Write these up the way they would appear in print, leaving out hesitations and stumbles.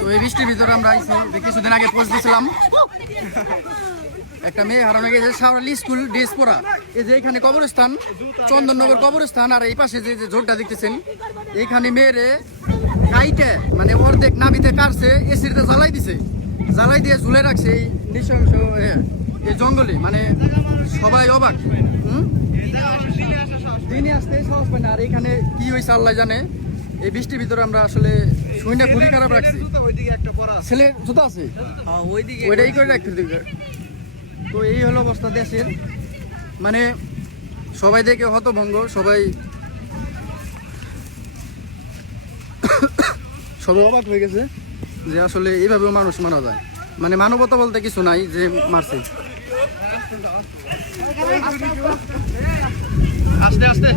তো এই বৃষ্টির ভিতরে আমরা কিছুদিন আগে পোস্ট দিয়েছিলাম, একটা মেয়ে হারানো গেছে শাওরালি স্কুল ড্রেস পরা। এই যে এখানে কবরস্থান, চন্দননগর কবরস্থান, আর এই পাশে যে ঝোড়টা দেখতেছেন এইখানে মেয়েরে কাইটে মানে অর্ধেক নাবিতে কাটছে, এসিতে জ্বালাই দিয়ে ঝুলে রাখছে এই নৃশংস এই জঙ্গলে। মানে সবাই অবাক, দিনে আসতে সাহস পায় না। আর এখানে কি হয়েছে আল্লাহ জানে। এই বৃষ্টির ভিতরে আমরা আসলে শুনে খুবই খারাপ রাখছি। ছেলে জুতা আছে ওইটাই করে রাখতে। তো এই হলো অবস্থা দেশের, মানে সবাই দেখে হতভঙ্গ, সবাই অবাক হয়ে গেছে যে আসলে এইভাবেও মানুষ মারা যায়। মানে মানবতা বলতে কিছু নাই যে মারছে। আস্তে আস্তে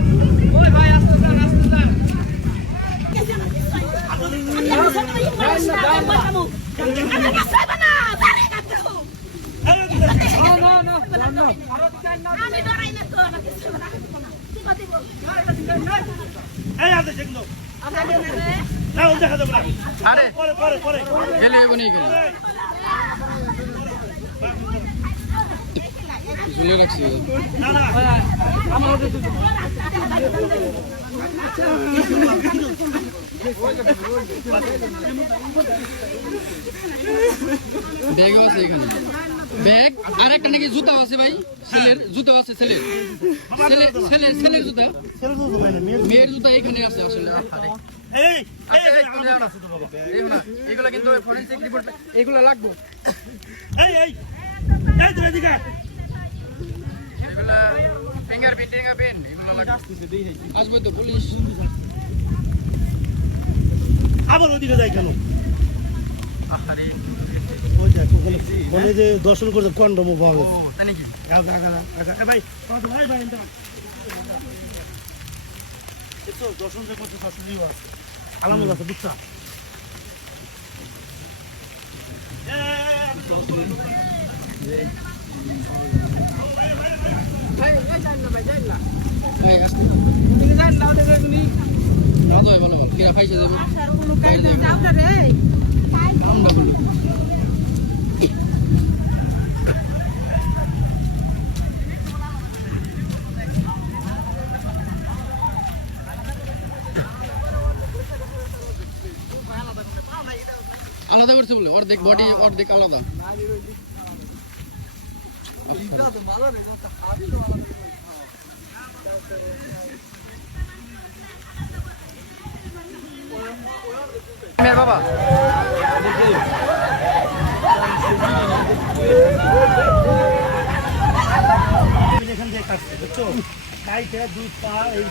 ব্যাগও আছে এখানে, ব্যাগ আর একটা নাকি জুতা আছে ভাই, ছেলের জুতা আছে, ছেলের জুতা, মেয়ের জুতা এখানে আছে আসলে। এগুলা কিন্তু ফরেনসিক রিপোর্ট এগুলো লাগবে, ফিঙ্গারপ্রিন্ট আসবে তো পুলিশ। আবার ওদিকে যাই কেন? ওই যে দর্শন করতে কন্ডম পাওয়া গেছে ভাই, দর্শন যে করতে আলামত আছে বুঝছো? আলাদা করছে বলে, অর্ধেক বডি অর্ধেক আলাদা। বাবা এখান থেকে কাটছে বুঝছো, দুই পা এই